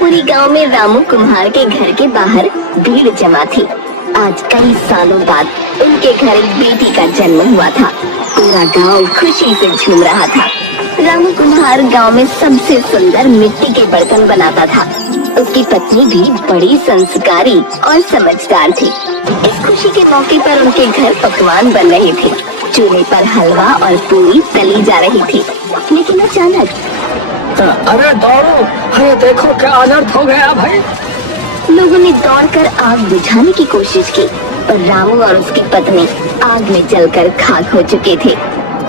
पूरी गांव में रामू कुम्हार के घर के बाहर भीड़ जमा थी। आज कई सालों बाद उनके घर एक बेटी का जन्म हुआ था। पूरा गांव खुशी से झूम रहा था। रामू कुम्हार गांव में सबसे सुंदर मिट्टी के बर्तन बनाता था। उसकी पत्नी भी बड़ी संस्कारी और समझदार थी। इस खुशी के मौके पर उनके घर पकवान बन रहे थे। चूल्हे पर हलवा और पूरी तली जा रही थी। लेकिन अचानक अरे दौड़ो, अरे देखो क्या अनर्थ हो गया भाई। लोगों ने दौड़कर आग बुझाने की कोशिश की, पर रामू और उसकी पत्नी आग में जलकर खाक हो चुके थे।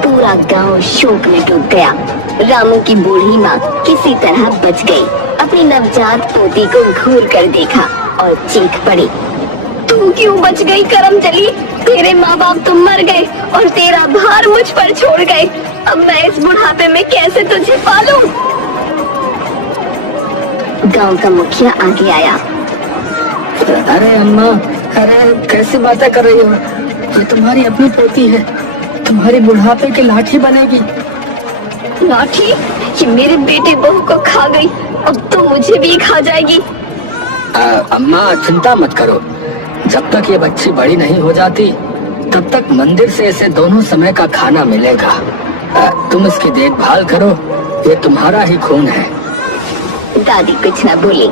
पूरा गांव शोक में डूब गया। रामू की बूढ़ी माँ किसी तरह बच गई। अपनी नवजात पोती को घूर कर देखा और चीख पड़ी, तू क्यों बच गई करमचली? तेरे माँ बाप तो मर गए और तेरा भार मुझ पर छोड़ गए। अब मैं इस बुढ़ापे में कैसे तुझे पालूं? गांव का मुखिया आगे आया। अरे अम्मा, अरे कैसी बातें कर रही हो? ये तुम्हारी अपनी पोती है, तुम्हारी बुढ़ापे की लाठी बनेगी। लाठी? ये मेरे बेटे बहू को खा गई, अब तो मुझे भी खा जाएगी। अम्मा चिंता मत करो, जब तक ये बच्ची बड़ी नहीं हो जाती तब तक मंदिर से इसे दोनों समय का खाना मिलेगा। तुम इसकी देखभाल करो, ये तुम्हारा ही खून है। दादी कुछ न बोली।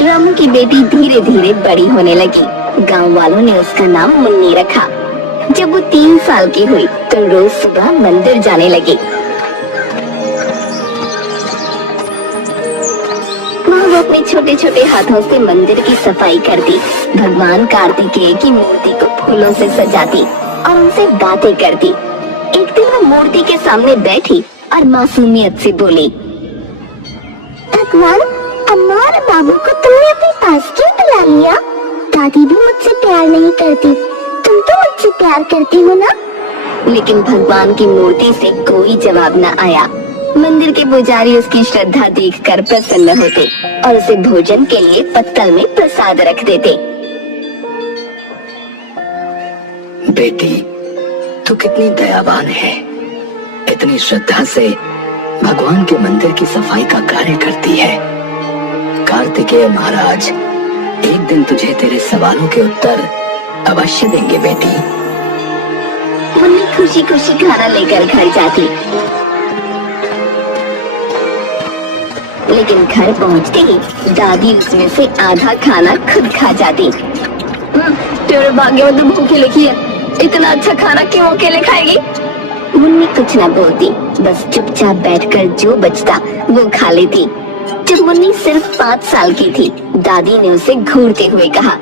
रामू की बेटी धीरे धीरे बड़ी होने लगी। गांव वालों ने उसका नाम मुन्नी रखा। जब वो 3 साल की हुई तो रोज सुबह मंदिर जाने लगी। वो अपने छोटे छोटे हाथों से मंदिर की सफाई करती, भगवान कार्तिकेय की मूर्ति को फूलों से सजाती और उनसे बातें करती। एक दिन वो मूर्ति के सामने बैठी और मासूमियत से बोली, भगवान, अम्मा और बाबू को तुमने अपने पास क्यों बुला लिया? दादी भी मुझसे प्यार नहीं करती, तुम तो मुझसे प्यार करती हो ना? लेकिन भगवान की मूर्ति से कोई जवाब न आया। मंदिर के पुजारी उसकी श्रद्धा देखकर प्रसन्न होते और उसे भोजन के लिए पत्तल में प्रसाद रख देते। बेटी, तू कितनी दयावान है, इतनी श्रद्धा से भगवान के मंदिर की सफाई का कार्य करती है। कार्तिकेय महाराज एक दिन तुझे तेरे सवालों के उत्तर अवश्य देंगे बेटी। मुन्नी खुशी खुशी खाना लेकर घर जाती, लेकिन घर पहुंचते ही दादी उसमें से आधा खाना खुद खा जाती। तेरे भाग्य में तो भूखे लिखी है, इतना अच्छा खाना क्यों अकेले खाएगी? मुन्नी कुछ न बोलती, बस चुपचाप बैठकर जो बचता वो खा लेती। जब मुन्नी सिर्फ 5 साल की थी, दादी ने उसे घूरते हुए कहा,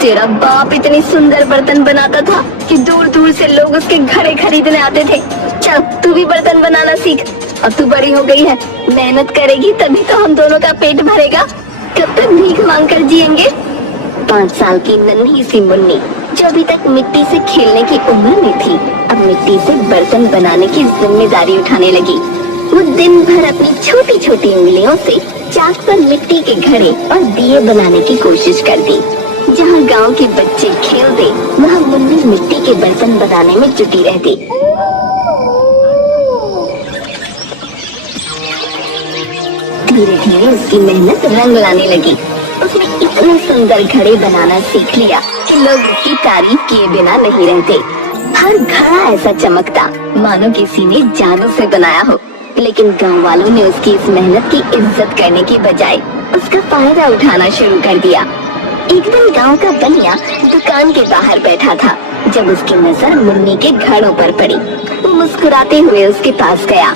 तेरा बाप इतनी सुंदर बर्तन बनाता था कि दूर दूर से लोग उसके घड़े खरीदने आते थे। चल तू भी बर्तन बनाना सीख। अब तू बड़ी हो गई है, मेहनत करेगी तभी तो हम दोनों का पेट भरेगा। कब तक भीख मांगकर जिएंगे? 5 साल की नन्ही सी मुन्नी, जो अभी तक मिट्टी से खेलने की उम्र में थी, अब मिट्टी से बर्तन बनाने की जिम्मेदारी उठाने लगी। वो दिन भर अपनी छोटी छोटी उंगलियों से चाक पर मिट्टी के घड़े और दिए बनाने की कोशिश करती। जहाँ गांव के बच्चे खेलते, वहाँ मुन्नी मिट्टी के बर्तन बनाने में जुटी रहती। धीरे धीरे उसकी मेहनत रंग लाने लगी। उसने इतने सुंदर घड़े बनाना सीख लिया कि लोग उसकी तारीफ किए बिना नहीं रहते। हर घड़ा ऐसा चमकता मानो किसी ने जादू से बनाया हो। लेकिन गांव वालों ने उसकी इस मेहनत की इज्जत करने की बजाय उसका फायदा उठाना शुरू कर दिया। एक दिन गांव का बनिया दुकान के बाहर बैठा था। जब उसकी नजर मुन्नी के घड़ों पर पड़ी, वो मुस्कुराते हुए उसके पास गया।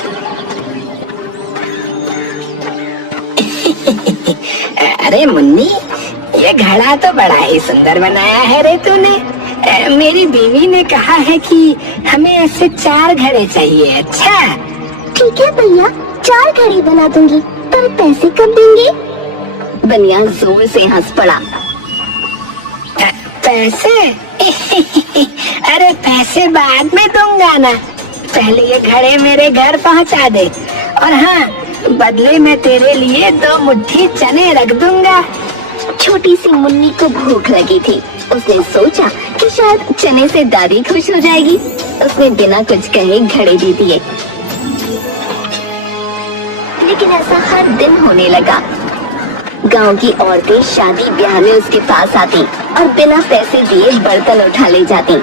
अरे मुन्नी, ये घड़ा तो बड़ा ही सुंदर बनाया है रे तूने। मेरी बीवी ने कहा है कि हमें ऐसे 4 घड़े चाहिए। अच्छा ठीक है भैया, 4 घड़ी बना दूंगी, पर पैसे कब देंगे? बनिया जोर से हंस पड़ा। पैसे? अरे पैसे बाद में दूंगा ना, पहले ये घड़े मेरे घर पहुंचा दे, और हाँ, बदले में तेरे लिए 2 मुट्ठी चने रख दूंगा। छोटी सी मुन्नी को भूख लगी थी। उसने सोचा कि शायद चने से दादी खुश हो जाएगी। उसने बिना कुछ कहे घड़े दे दिए। लेकिन ऐसा हर दिन होने लगा। गांव की औरतें शादी ब्याह में उसके पास आती और बिना पैसे दिए बर्तन उठा ले जाती।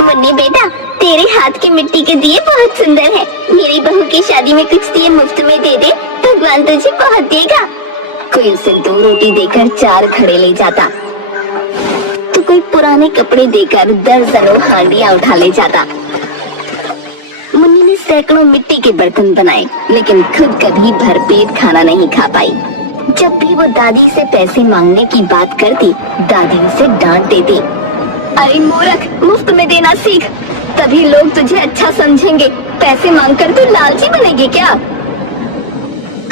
मुन्नी बेटा, तेरे हाथ के मिट्टी के दिए बहुत सुंदर है। मेरी बहू की शादी में कुछ दिए मुफ्त में दे दे, भगवान तुझे बहुत देगा। कोई उसे 2 रोटी देकर 4 खड़े ले जाता, तो कोई पुराने कपड़े देकर दर्जनों हांडियां उठा ले जाता। मुन्नी ने सैकड़ों मिट्टी के बर्तन बनाए, लेकिन खुद कभी भरपेट खाना नहीं खा पाई। जब भी वो दादी से पैसे मांगने की बात करती, दादी उसे डांट देती। अरे मूर्ख, मुफ्त में देना सीख, तभी लोग तुझे अच्छा समझेंगे। पैसे मांगकर तू लालची बनेगी क्या?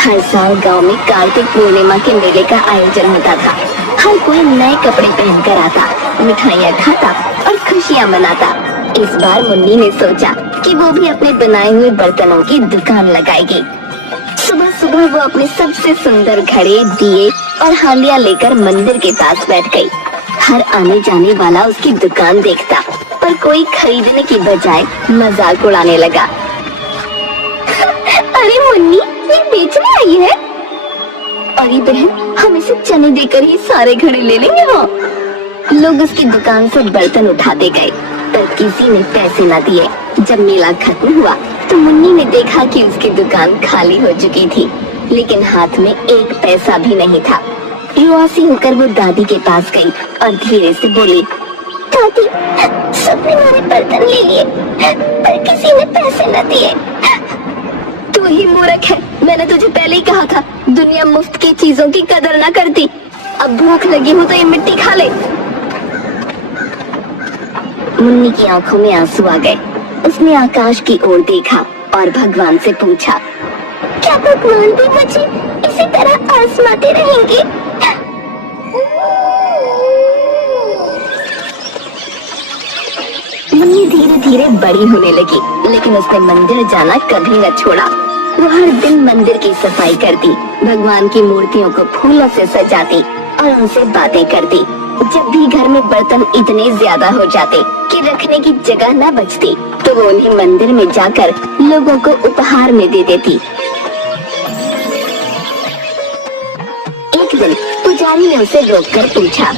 हर साल गांव में कार्तिक पूर्णिमा के मेले का आयोजन होता था। हर कोई नए कपड़े पहनकर आता, मिठाइयाँ खाता और खुशियाँ मनाता। इस बार मुन्नी ने सोचा कि वो भी अपने बनाए हुए बर्तनों की दुकान लगाएगी। सुबह सुबह वो अपने सबसे सुंदर घड़े, दिए और हांडियाँ लेकर मंदिर के पास बैठ गई। हर आने जाने वाला उसकी दुकान देखता, पर कोई खरीदने की बजाय मजाक उड़ाने लगा। अरे मुन्नी, ये बेचने आई है? अरे बहन, हम इसे चने देकर ही सारे घड़े ले लेंगे। हाँ। लोग उसकी दुकान से बर्तन उठाते गए, पर किसी ने पैसे न दिए। जब मेला खत्म हुआ तो मुन्नी ने देखा कि उसकी दुकान खाली हो चुकी थी, लेकिन हाथ में 1 पैसा भी नहीं था। रुआसी होकर वो दादी के पास गई और धीरे से बोली, दादी, सबने हमारे बर्तन ले लिए, पर किसी ने पैसे न दिए। तू ही मूर्ख है, मैंने तुझे पहले ही कहा था, दुनिया मुफ्त की चीजों की कदर ना करती। अब भूख लगी हो तो ये मिट्टी खा ले। मुन्नी की आंखों में आंसू आ गए। उसने आकाश की ओर देखा और भगवान से पूछा, क्या भगवान भी मुझे इसी तरह आजमाते रहेंगे? मुन्नी धीरे धीरे बड़ी होने लगी, लेकिन उसने मंदिर जाना कभी न छोड़ा। वो हर दिन मंदिर की सफाई करती, भगवान की मूर्तियों को फूलों से सजाती और उनसे बातें करती। जब भी घर में बर्तन इतने ज्यादा हो जाते कि रखने की जगह न बचती, तो वो उन्हें मंदिर में जाकर लोगों को उपहार में दे देती। एक दिन पुजारी ने उसे रोककर पूछा,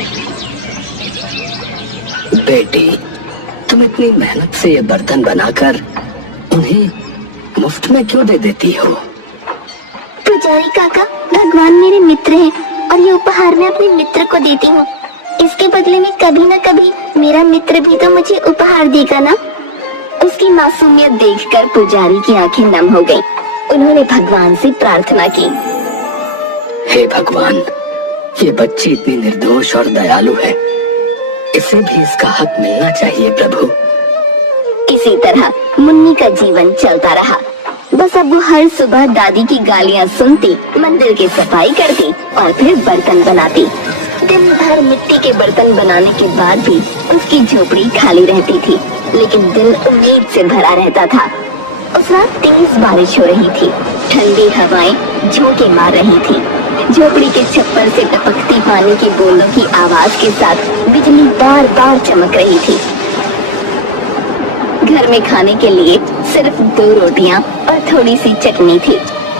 बेटी, तुम इतनी मेहनत से ये बर्तन बनाकर उन्हें मुफ्त में क्यों दे देती हो? पुजारी काका, भगवान मेरे मित्र हैं और ये उपहार मैं अपने मित्र को देती हूँ। इसके बदले में कभी न कभी मेरा मित्र भी तो मुझे उपहार देगा ना। उसकी मासूमियत देखकर पुजारी की आंखें नम हो गईं। उन्होंने भगवान से प्रार्थना की, हे भगवान, ये बच्ची इतनी निर्दोष और दयालु है, इसे भी इसका हक मिलना चाहिए प्रभु। इसी तरह मुन्नी का जीवन चलता रहा। बस अब वो हर सुबह दादी की गालियाँ सुनती, मंदिर की सफाई करती और फिर बर्तन बनाती। दिन भर मिट्टी के बर्तन बनाने के बाद भी उसकी झोपड़ी खाली रहती थी, लेकिन दिल उम्मीद से भरा रहता था। उस रात तेज बारिश हो रही थी, ठंडी हवाएं झोंके मार रही थी। झोपड़ी के छप्पर से टपकती पानी की बूंदों की आवाज के साथ बिजली बार बार चमक रही थी। घर में खाने के लिए सिर्फ 2 रोटियां और थोड़ी सी चटनी थी।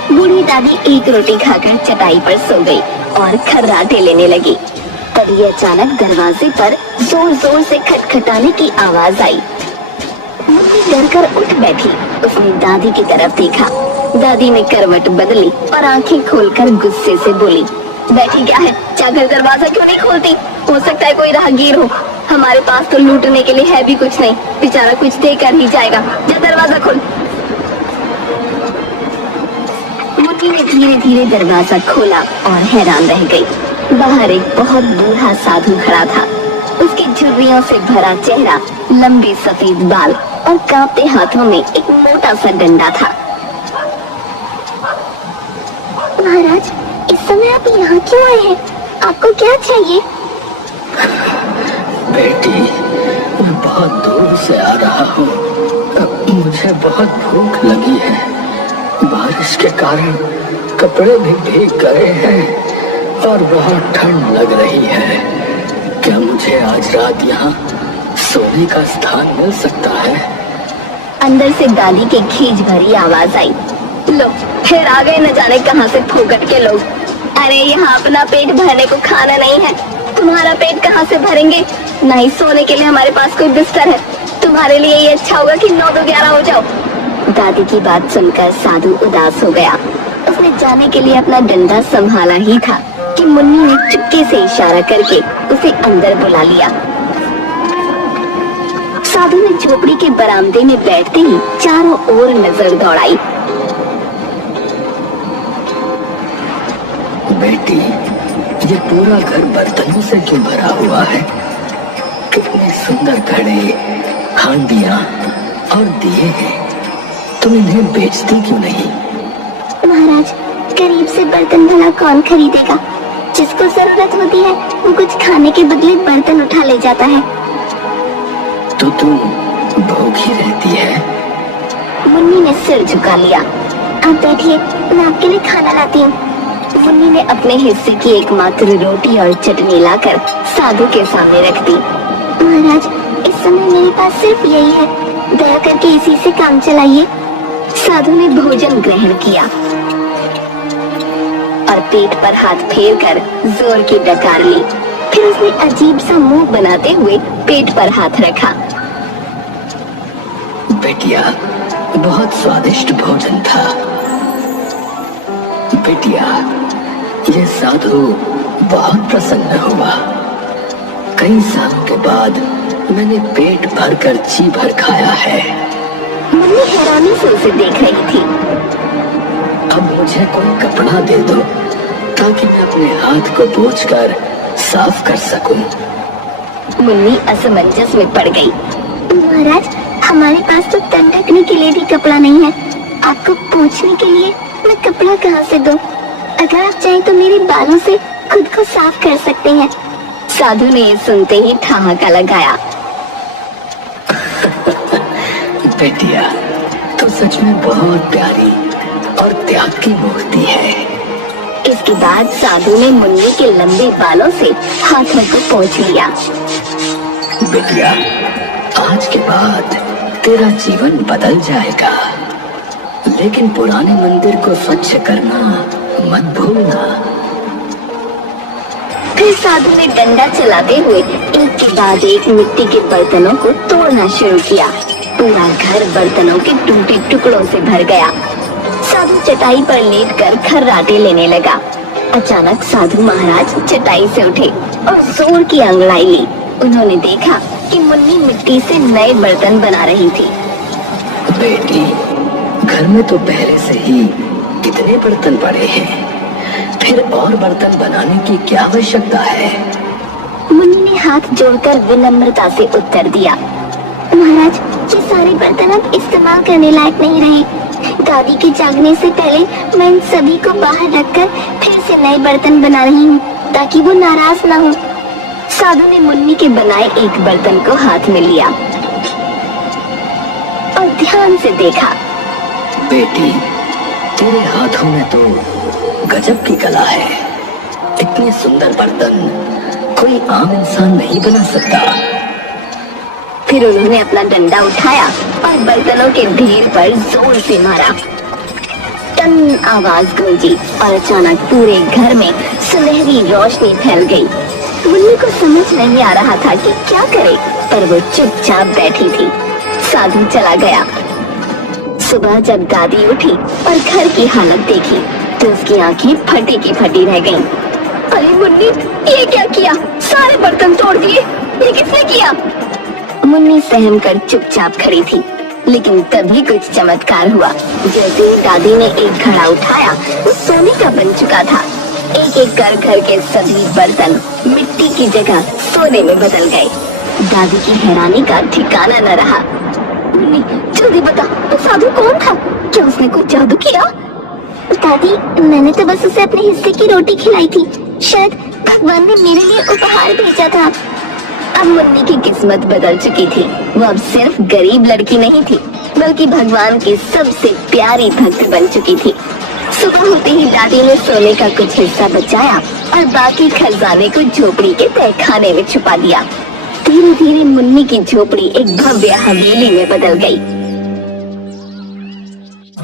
बूढ़ी दादी 1 रोटी खाकर चटाई पर सो गई और खर्राटे लेने लगी। तभी अचानक दरवाजे पर जोर जोर से खटखटाने की आवाज आई। मुन्नी डर कर उठ बैठी। उसने दादी की तरफ देखा। दादी ने करवट बदली और आंखें खोलकर गुस्से से बोली, बैठी क्या है, जाकर दरवाजा क्यों नहीं खोलती? हो सकता है कोई राहगीर हो। हमारे पास तो लूटने के लिए है भी कुछ नहीं, बेचारा कुछ देकर ही जाएगा। जा दरवाजा खोल। मुन्नी ने धीरे धीरे दरवाजा खोला और हैरान रह गई। बाहर एक बहुत बूढ़ा साधु खड़ा था। उसकी झुर्रियों से भरा चेहरा, लंबे सफेद बाल और कांपते हाथों में एक मोटा सा डंडा था। महाराज, इस समय आप यहाँ क्यों आए हैं? आपको क्या चाहिए? बेटी, मैं बहुत दूर से आ रहा हूँ। मुझे बहुत भूख लगी है। बारिश के कारण कपड़े भी भीग गए हैं और बहुत ठंड लग रही है। क्या मुझे आज रात यहाँ सोने का स्थान मिल सकता है? अंदर से दादी की खींच भरी आवाज आई, लो फिर आ गए न जाने कहां से फोकट के लोग। अरे यहाँ अपना पेट भरने को खाना नहीं है, तुम्हारा पेट कहाँ से भरेंगे? नहीं सोने के लिए हमारे पास कोई बिस्तर है, तुम्हारे लिए ये अच्छा होगा कि 9 to 11 हो जाओ। दादी की बात सुनकर साधु उदास हो गया। उसने जाने के लिए अपना डंडा संभाला ही था कि मुन्नी ने चुपके से इशारा करके उसे अंदर बुला लिया। साधु ने झोपड़ी के बरामदे में बैठते ही चारों ओर नजर दौड़ाई। बेटी, ये पूरा घर बर्तनों से क्यों भरा हुआ है? कितने सुंदर घड़े, हांडियां और दिए हैं। तुम इन्हें बेचती क्यों नहीं? महाराज, गरीब से बर्तन भला कौन खरीदेगा? जिसको जरूरत होती है वो कुछ खाने के बदले बर्तन उठा ले जाता है। तो तुम भूखी रहती है? मुन्नी ने सिर झुका लिया। आप बैठिए, मैं आपके लिए खाना लाती हूँ। मुन्नी ने अपने हिस्से की एकमात्र रोटी और चटनी लाकर साधु के सामने रख दी। महाराज, इस समय मेरे पास सिर्फ यही है, दया करके इसी से काम चलाइए। साधु ने भोजन ग्रहण किया और पेट पर हाथ फेरकर जोर की डकार ली। फिर उसने अजीब सा मुंह बनाते हुए पेट पर हाथ रखा। बेटिया, बहुत स्वादिष्ट भोजन था। बेटिया, ये साधु बहुत प्रसन्न हुआ। कई सालों के बाद मैंने पेट भरकर जी भर खाया है। मुन्नी हैरानी से उसे देख रही थी। अब मुझे कोई कपड़ा दे दो ताकि मैं अपने हाथ को पोंछकर साफ कर सकूं। मुन्नी असमंजस में पड़ गई। महाराज, हमारे पास तो तन ढकने के लिए भी कपड़ा नहीं है, आपको पोंछने के लिए मैं कपड़ा कहाँ से दूं? अगर आप चाहें तो मेरे बालों से खुद को साफ कर सकते हैं। साधु ने ये सुनते ही ठहाका लगाया। बेटिया, तो सच में बहुत प्यारी और त्याग की मूर्ति है। इसके बाद साधु ने मुन्नी के लंबे बालों से हाथों को पोंछ लिया। बेटिया, आज के बाद तेरा जीवन बदल जाएगा, लेकिन पुराने मंदिर को स्वच्छ करना मत भूलना। फिर साधु ने डंडा चलाते हुए एक के बाद एक मिट्टी के बर्तनों को तोड़ना शुरू किया। पूरा घर बर्तनों के टूटे टुकड़ों से भर गया। साधु चटाई पर लेटकर खर्राटे लेने लगा। अचानक साधु महाराज चटाई से उठे और जोर की अंगड़ाई ली। उन्होंने देखा कि मुन्नी मिट्टी से नए बर्तन बना रही थी। बेटी, घर में तो पहले से ही इतने बर्तन पड़े हैं, फिर और बर्तन बनाने की क्या आवश्यकता है? मुन्नी ने हाथ जोड़कर विनम्रता से उत्तर दिया। महाराज, ये सारे बर्तन अब इस्तेमाल करने लायक नहीं रहे। दादी के जागने से पहले मैं इन सभी को बाहर रखकर फिर से नए बर्तन बना रही हूँ, ताकि वो नाराज ना हो। साधु ने मुन्नी के बनाए एक बर्तन को हाथ में लिया और ध्यान से देखा। बेटी, तेरे हाथों में तो गजब की कला है। इतने सुंदर बर्तन कोई आम इंसान नहीं बना सकता। फिर उन्होंने अपना डंडा उठाया और बर्तनों के ढेर पर जोर से मारा। टन आवाज गूंजी और अचानक पूरे घर में सुनहरी रोशनी फैल गई। मुन्नी को समझ नहीं आ रहा था कि क्या करे, पर वो चुपचाप बैठी थी। साधु चला गया। सुबह जब दादी उठी और घर की हालत देखी तो उसकी आंखें फटी की फटी रह गईं। अरे मुन्नी, ये क्या किया? सारे बर्तन तोड़ दिए, ये किसने किया? मुन्नी सहम कर चुपचाप खड़ी थी, लेकिन तभी कुछ चमत्कार हुआ। जैसे ही दादी ने एक घड़ा उठाया, वो सोने का बन चुका था। एक एक कर घर के सभी बर्तन मिट्टी की जगह सोने में बदल गए। दादी की हैरानी का ठिकाना न रहा। मुन्नी, जल्दी बता, वो साधु कौन था? क्या उसने कुछ जादू किया? दादी, मैंने तो बस उसे अपने हिस्से की रोटी खिलाई थी। शायद भगवान ने मेरे लिए उपहार भेजा था। अब मुन्नी की किस्मत बदल चुकी थी। वो अब सिर्फ गरीब लड़की नहीं थी, बल्कि भगवान की सबसे प्यारी भक्त बन चुकी थी। सुबह होते ही दादी ने सोने का कुछ हिस्सा बचाया और बाकी खजाने को झोपड़ी के तहखाने में छुपा दिया। धीरे धीरे मुन्नी की झोपड़ी एक भव्य हवेली में बदल गई।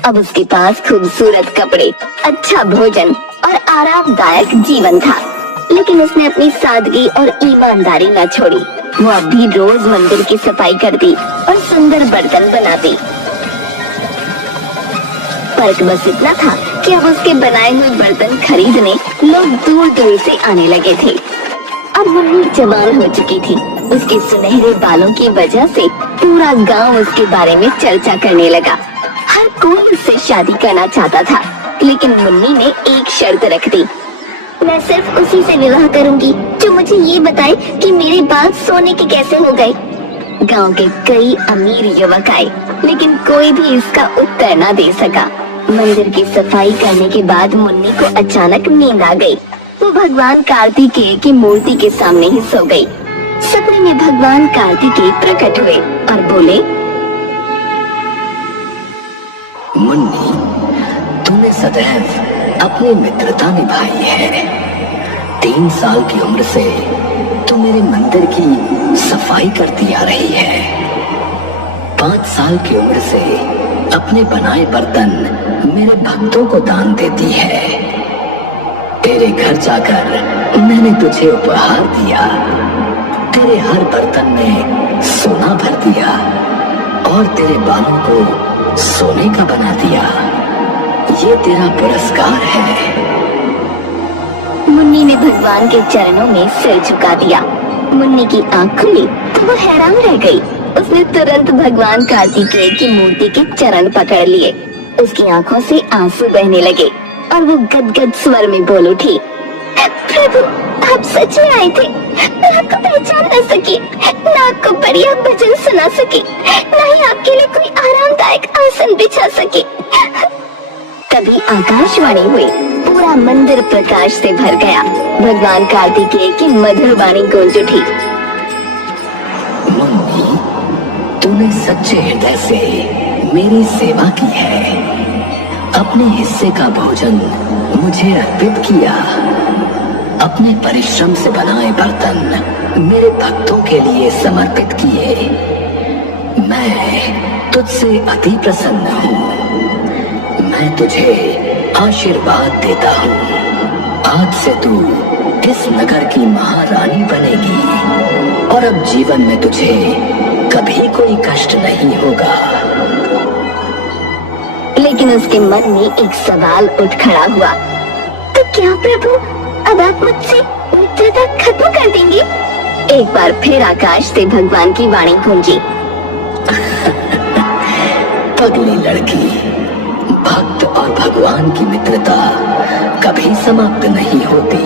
अब उसके पास खूबसूरत कपड़े, अच्छा भोजन और आरामदायक जीवन था। लेकिन उसने अपनी सादगी और ईमानदारी न छोड़ी। वो अब भी रोज मंदिर की सफाई करती और सुंदर बर्तन बनाती। फर्क बस इतना था कि अब उसके बनाए हुए बर्तन खरीदने लोग दूर दूर से आने लगे थे। अब मुन्नी जवान हो चुकी थी। उसके सुनहरे बालों की वजह से पूरा गांव उसके बारे में चर्चा करने लगा। हर कोई उससे शादी करना चाहता था, लेकिन मुन्नी ने एक शर्त रख दी। मैं सिर्फ उसी से विवाह करूंगी जो मुझे ये बताए कि मेरे बाल सोने के कैसे हो गए। गांव के कई अमीर युवक आए, लेकिन कोई भी इसका उत्तर न दे सका। मंदिर की सफाई करने के बाद मुन्नी को अचानक नींद आ गई। वो भगवान कार्तिकेय की मूर्ति के सामने ही सो गई। सपने में भगवान कार्तिकेय प्रकट हुए और बोले, मुन्नी, तूने सदैव अपनी मित्रता निभाई है। 3 साल की उम्र से तू मेरे मंदिर की सफाई करती आ रही है। 5 साल की उम्र से अपने बनाए बर्तन मेरे भक्तों को दान देती है। तेरे घर जाकर मैंने तुझे उपहार दिया। तेरे हर बर्तन में सोना भर दिया और तेरे बालों को सोने का बना दिया। ये तेरा पुरस्कार है। मुन्नी ने भगवान के चरणों में सिर झुका दिया। मुन्नी की आंख खुली तो वो हैरान रह गई। उसने तुरंत भगवान कार्तिकेय की मूर्ति के चरण पकड़ लिए। उसकी आंखों से आंसू बहने लगे और वो गदगद स्वर में बोल उठी, प्रभु, आप सच में आए थे। मैं आपको पहचान न सकी, न आपको बढ़िया भजन सुना सकी, न ही आपके लिए कोई आरामदायक आसन बिछा सकी। तभी आकाशवाणी हुई। पूरा मंदिर प्रकाश से भर गया। भगवान कार्तिकेय की मधुर वाणी गूंज उठी। मुन्नी, तूने सच्चे हृदय से मेरी सेवा की है। अपने हिस्से का भोजन मुझे अर्पित किया। अपने परिश्रम से बनाए बर्तन मेरे भक्तों के लिए समर्पित किए। मैं तुझसे अति प्रसन्न हूँ। मैं तुझे आशीर्वाद देता हूँ। आज से तू इस नगर की महारानी बनेगी और अब जीवन में तुझे कभी कोई कष्ट नहीं होगा। लेकिन उसके मन में एक सवाल उठ खड़ा हुआ, तो क्या प्रभु अब आप मुझसे मित्रता खत्म कर देंगे? एक बार फिर आकाश से भगवान की वाणी गूंजी, पगली लड़की, भक्त और भगवान की मित्रता कभी समाप्त नहीं होती।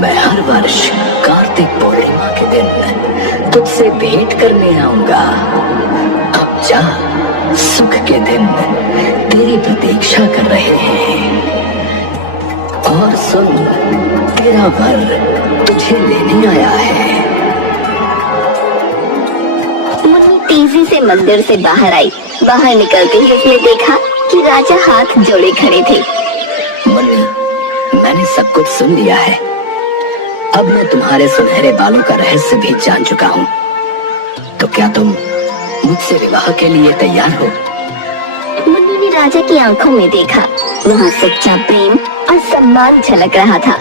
मैं हर वर्ष कार्तिक पूर्णिमा के दिन तुझसे भेंट करने आऊंगा। अब जा, सुख के दिन तेरी प्रतीक्षा कर रहे हैं। और सुन, तेरा वर तुझे लेने आया है। मुन्नी तेजी से मंदिर से बाहर आई। बाहर निकलते ही उसने देखा कि राजा हाथ जोड़े खड़े थे। मुन्नी, मैंने सब कुछ सुन लिया है। अब मैं तुम्हारे सुनहरे बालों का रहस्य भी जान चुका हूँ। तो क्या तुम मुझसे विवाह के लिए तैयार हो? मुन्नी ने राजा की आंखों में देखा। वहाँ सच्चा प्रेम और सम्मान झलक रहा था।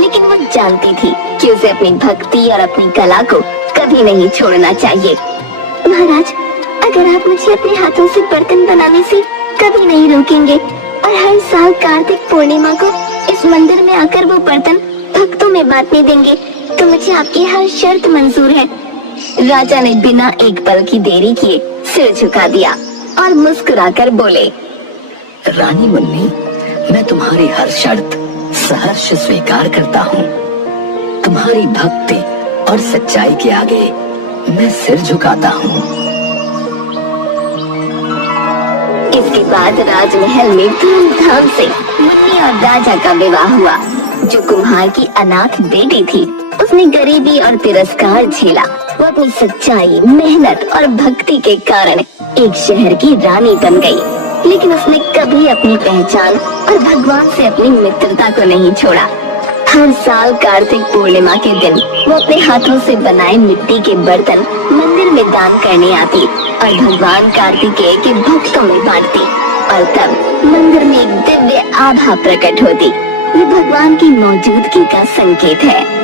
लेकिन वो जानती थी कि उसे अपनी भक्ति और अपनी कला को कभी नहीं छोड़ना चाहिए। महाराज, अगर आप मुझे अपने हाथों से बर्तन बनाने से कभी नहीं रोकेंगे और हर साल कार्तिक पूर्णिमा को इस मंदिर में आकर वो बर्तन भक्तों में बांटने देंगे, तो मुझे आपकी हर शर्त मंजूर है। राजा ने बिना एक पल की देरी किए सिर झुका दिया और मुस्कुराकर बोले, रानी मुन्नी, मैं तुम्हारी हर शर्त सहर्ष स्वीकार करता हूँ। तुम्हारी भक्ति और सच्चाई के आगे मैं सिर झुकाता हूँ। इसके बाद राजमहल में धूमधाम से मुन्नी और राजा का विवाह हुआ। जो कुम्हार की अनाथ बेटी थी, उसने गरीबी और तिरस्कार झेला। वो अपनी सच्चाई, मेहनत और भक्ति के कारण एक शहर की रानी बन गई। लेकिन उसने कभी अपनी पहचान और भगवान से अपनी मित्रता को नहीं छोड़ा। हर साल कार्तिक पूर्णिमा के दिन वो अपने हाथों से बनाए मिट्टी के बर्तन मंदिर में दान करने आती और भगवान कार्तिकेय के भक्तों में बांटती और तब मंदिर में एक दिव्य आभा प्रकट होती। ये भगवान की मौजूदगी का संकेत है।